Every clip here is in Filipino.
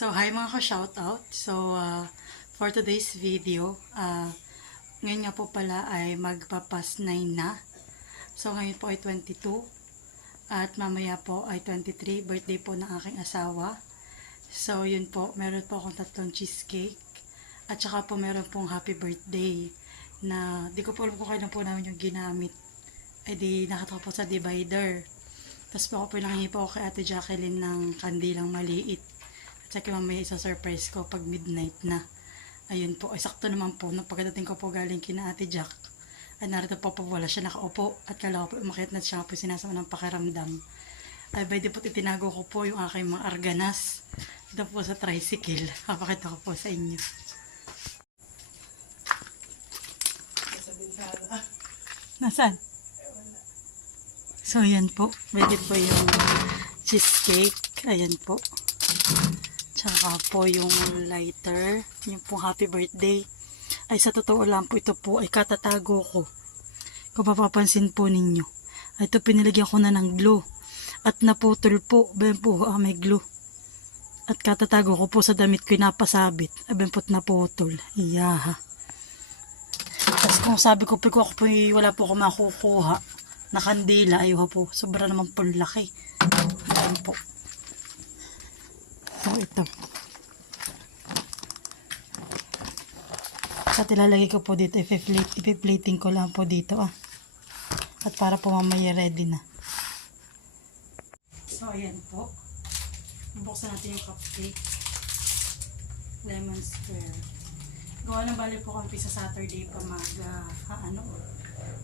So, hi mga ka-shoutout. So, for today's video, ngayon nga po pala ay magpapas 9 na. So, ngayon po ay 22 at mamaya po ay 23, birthday po ng aking asawa. So, yun po, meron po akong 3 cheesecake at saka po meron pong happy birthday na di ko po alam kung kailan po namin yung ginamit. Ay di nakatawa po sa divider. Tapos po ako po nanghihi po kay Ate Jacqueline ng kandilang maliit. At saka mamaya isa-surprise ko pag midnight na. Ayun po, ay sakto naman po. Nung pagdating ko po galing kina Ate Jack, ay narito po wala siya nakaupo. At kala ko po umakit na siya po sinasama ng pakiramdam. Ay by the po itinago ko po yung aking mga arganas. Dito po sa tricycle. Papakita ko po sa inyo. Nasaan? So, ayan po. Pwede po yung cheesecake. Ayan po. Tsaka po yung lighter. Yung po happy birthday. Ay, sa totoo lang po, ito po ay katatago ko. Kung mapapansin po ninyo. Ay, ito pinilagyan ko na ng glue. At naputol po. Ayan po, may glue. At katatago ko po sa damit ko napasabit. Ayan po't naputol. Iyaha. Tapos kung sabi ko po, ako po wala po ako makukuha na kandila, ayun po, sobra naman po laki. Ayan po. So, ito. At ilalagay ko po dito, ipi-plating ko lang po dito, At para po mamaya ready na. So, ayan po. Buksan natin yung cupcake. Lemon square. Gawa ng bali po kami sa Saturday pa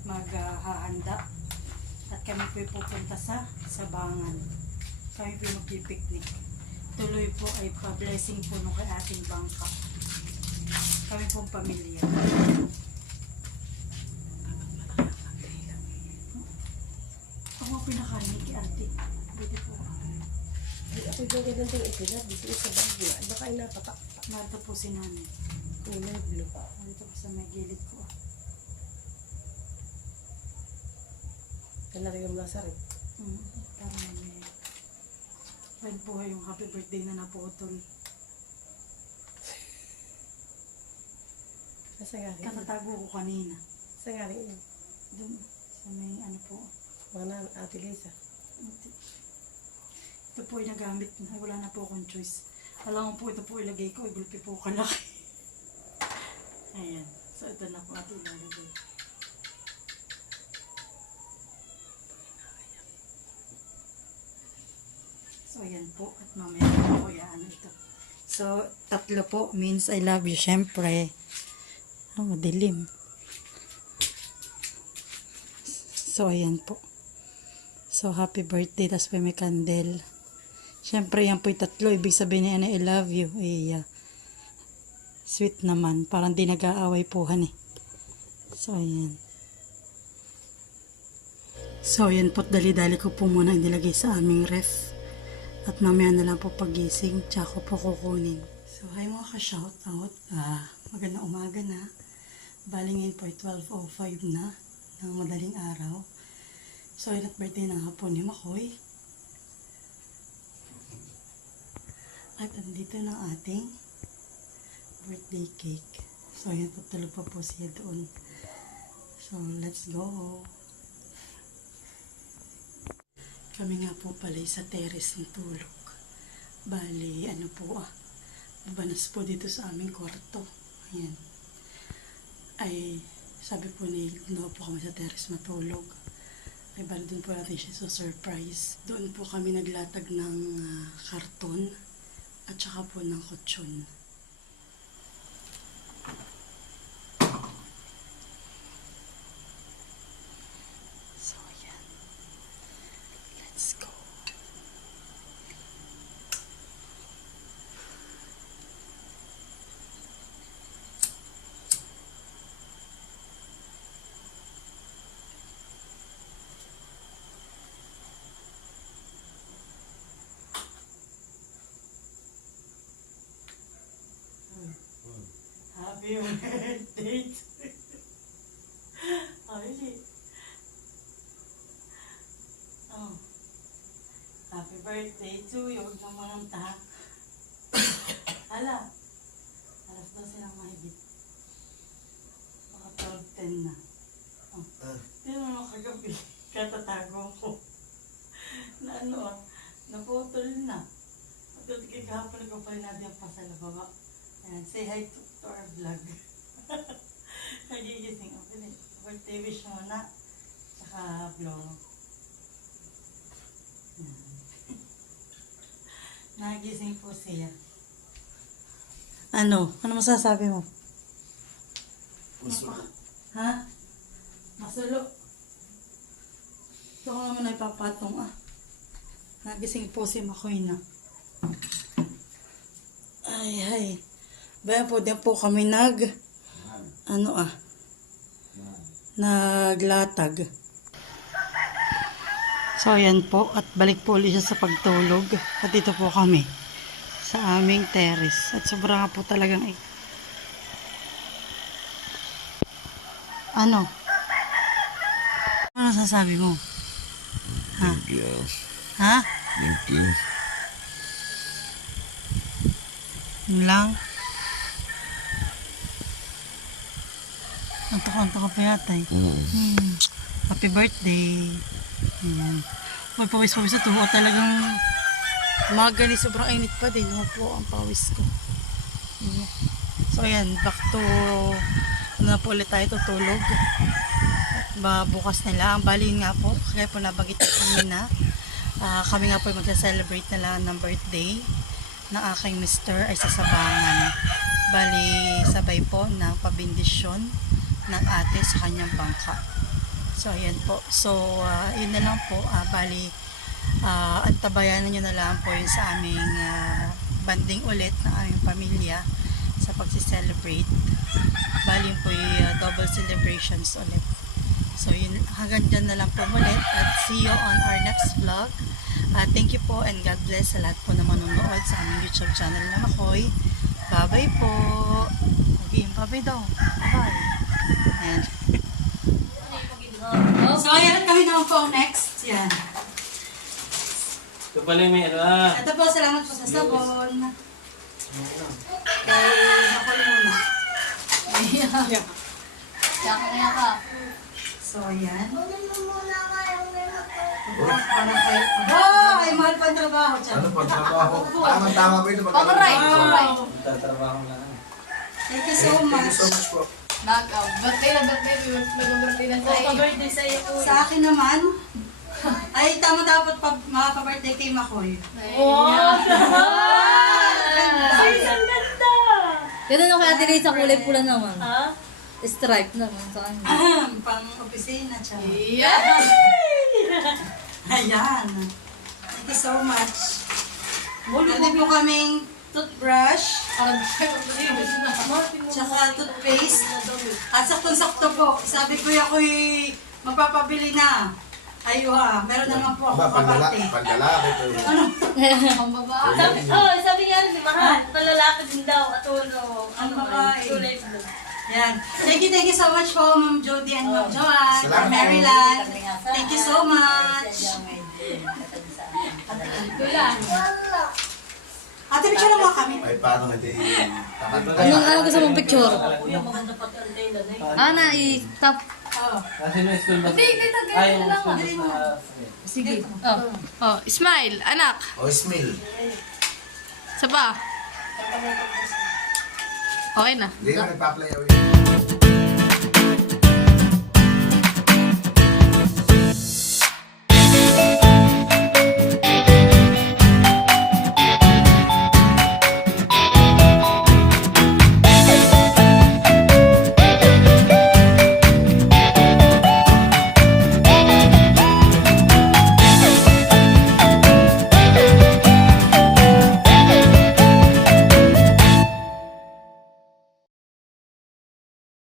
maghahanda. At kami po pupunta sa Sabangan. Kami po magpipiknik. Tuloy po ay pa-blessing po nung kay ating bangka. Kami pong pamilya. Ako pinakain kay ate. Pwede po. Ako yung ganun yung itinat. Dito sa bagyo. Baka ay napatak. Marito po si nanay. Kulay blue. Marito po sa may gilid ko. Kaya rin yung lasarit. Parang may friend po yung happy birthday na naputol. Nasa nga rin. Katatago ko kanina. Nasa nga rin yun. Doon sa may ano po. Mga Ate Lisa. Ito po ay nagamit na. Wala na po akong choice. Alam ko po ito po ilagay ko. Igulpi po kalaki. Ayan. So ito na po ating ilalagay. So ayan po. At mamaya po yan ito. So 3 po means I love you. Syempre. Madilim. So ayan po. So happy birthday. Tapos may candle. Syempre yan po 3. Ibig sabihin niya na I love you. Ay, sweet naman. Parang di nag-aaway po So ayan. So ayan po. Dali-dali ko po muna inilagay sa aming ref. At mamaya na lang po pagising. Tsaka po kukunin. So hi mga ka-shoutout. Magandang umaga na. Bali ngayon po ay 12:05 na. Ng madaling araw. So yun at birthday na nga po ni Makoy. At andito na ating birthday cake. So yun, tutulog pa po siya doon. So let's go. Kami nga po pala sa terrace ng tulog. Bali, ano po banas po dito sa aming kwarto. Ayan. Ay, sabi po ni Hilda po kami sa terrace matulog. Ay, bali doon po natin siya so surprise. Doon po kami naglatag ng karton at saka po ng kutsyon. So, ayan. Let's go. Happy birthday to you. Happy birthday to you. Huwag naman ang taha. Hala. Alas 12 lang mahigit. Baka 12:10 na. Oh. Tingnan mo kagabi. Katatago ko. Na ano naputol na. At kagahapon ko pa rin natin pa sa lababa. Ayan, say hi to our vlog. Nagigising ako. Birthday wish muna. Tsaka vlog. Nagising po siya. Ano masasabi mo? Masulo. Ha? Masulo. Ito ko naman ipapatong Nagising po si Makoy na. Ay. Bayan po din po kami naglatag. So, ayan po. At balik po ulit siya sa pagtulog. At dito po kami sa aming terrace. At sobrang nga po talagang Ano sasabi mo? Ha? Thank you. Ha? Thank you. Yun lang. Antok ka pa yata eh. Happy birthday. Ayan. May pawis-pawis na tuho. Talagang umaga ni sobrang init pa din. Po ang pawis ko. Ayan. So ayan, back to na po ulit tayo tutulog. Bukas na lang. Bali nga po, kaya po nabagit kami na kami nga po magsa-celebrate na lang ng birthday ng aking mister ay sasabangan. Bali, sabay po ng pabindisyon ng ate sa kanyang bangka. So, ayan po. So, yun na lang po. Bali, antabayanan nyo na lang po yun sa aming banding ulit ng aming pamilya sa pagsi-celebrate. Bali, yun po yung double celebrations ulit. So, yun, hanggang dyan na lang po ulit at see you on our next vlog. Thank you po and God bless sa lahat po na manonood sa aming YouTube channel na Makoy. Bye-bye po. Okay, bye-bye daw. Bye. Ayan. So, ayan kami naman po next. Yan. Ito pala yung may Ito po, salamat po sa sabon. Kay Makoy muna. Kaya ka. So, ayan. Ay, mahal pa ang trabaho. Ano pag trabaho? Tama ba ito? Wow. tatrabaho lang. Thank you so Thank you much. so much po. Birthday na sa'yo. Sa akin naman, ay tama dapat makapa-birthday kay Makoy. Ganun yung kay Ate Ray sa kulay pula naman. Stripe naman sa kanya. Pang-opisina siya. Yeah! Ayan. Thank you so much. Pwede po kaming toothbrush, tsaka toothpaste. At saktong-sakto po, sabi ko ako'y magpapabili na. Aywa, meron naman po ako kaparte. Pandalaki po. Ang babae. Sabi niya si Mahal, palalaki din daw, atulo, Ang babae. tulay blue. Yan. Thank you so much po, Ma'am Jody and Ma'am Joanne from Salamat po. Maryland. Thank you so much. Ate, picture lang mo kami. Ay, paano hindi? Anong gusto mong picture? Kuya, maganda pa ang tela na eh. Ana, i-tap. Oh. Kasi may school bus. Ay, yung school bus na... Sige. Oh, smile, anak. O, smell. Isa pa. Okay na. Hindi na nagpa-play away.